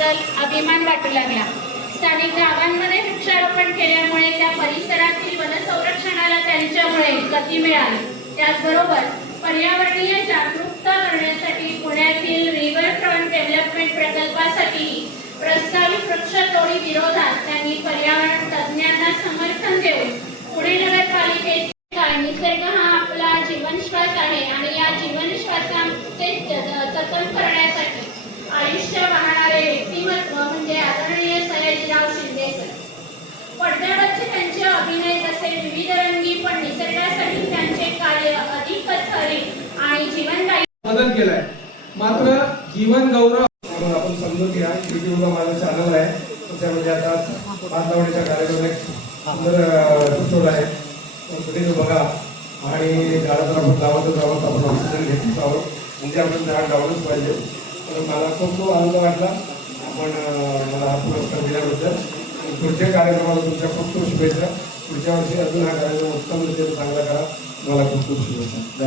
असल्याबद्दल अभिमान वाटू लागला। स्थानिक गावांमध्ये वृक्षारोपण केल्यामुळे त्या परिसरातील वनसंरक्षणाला त्यांच्यामुळे गती मिळाली। त्याचबरोबर पर्यावरणीय जागरूकता करण्यासाठी पुण्यातील रिव्हरफ्रंट डेव्हलपमेंट प्रकल्पासाठी प्रस्तावित वृक्षतोडी विरोधात त्यांनी पर्यावरण तज्ज्ञांना समर्थन देऊन पुणे नगरपालिकेचे निसर्ग हा आपला जीवनश्वास आहे आणि या जीवनश्वासाचे जतन करण्यासाठी आयुष्य वाहणारे व्यक्तिमत्व म्हणजे आदरणीय सयाजीराव शिंदे सर। पडद्यावरचे त्यांचे अभिनय जसे विविधरंगी पण निसर्गासाठी त्यांचे कार्य अधिकच हरित आणि जीवनदायी बदल केलाय। मात्र जीवन गौरव म्हणून आपण समजून घ्या। युट्यूबला माझं चॅनल आहे, त्याच्यामध्ये आता भात लावण्याच्या कार्यक्रम एक सुंदर एपिसोड आहे, तुम्ही तो बघा आणि झाडं तर आपण लावतच आहोत, आपण ऑक्सिजन घेतच आहोत, म्हणजे आपण झाड लावलंच पाहिजे। तर मला खूप आनंद वाटला आपण मला हा पुरस्कार दिल्याबद्दल। पुढच्या कार्यक्रमाला तुमच्या खूप खूप शुभेच्छा। पुढच्या वर्षी अजून हा कार्यक्रम उत्तम रीतीने चांगला करा। मला खूप खूप शुभेच्छा।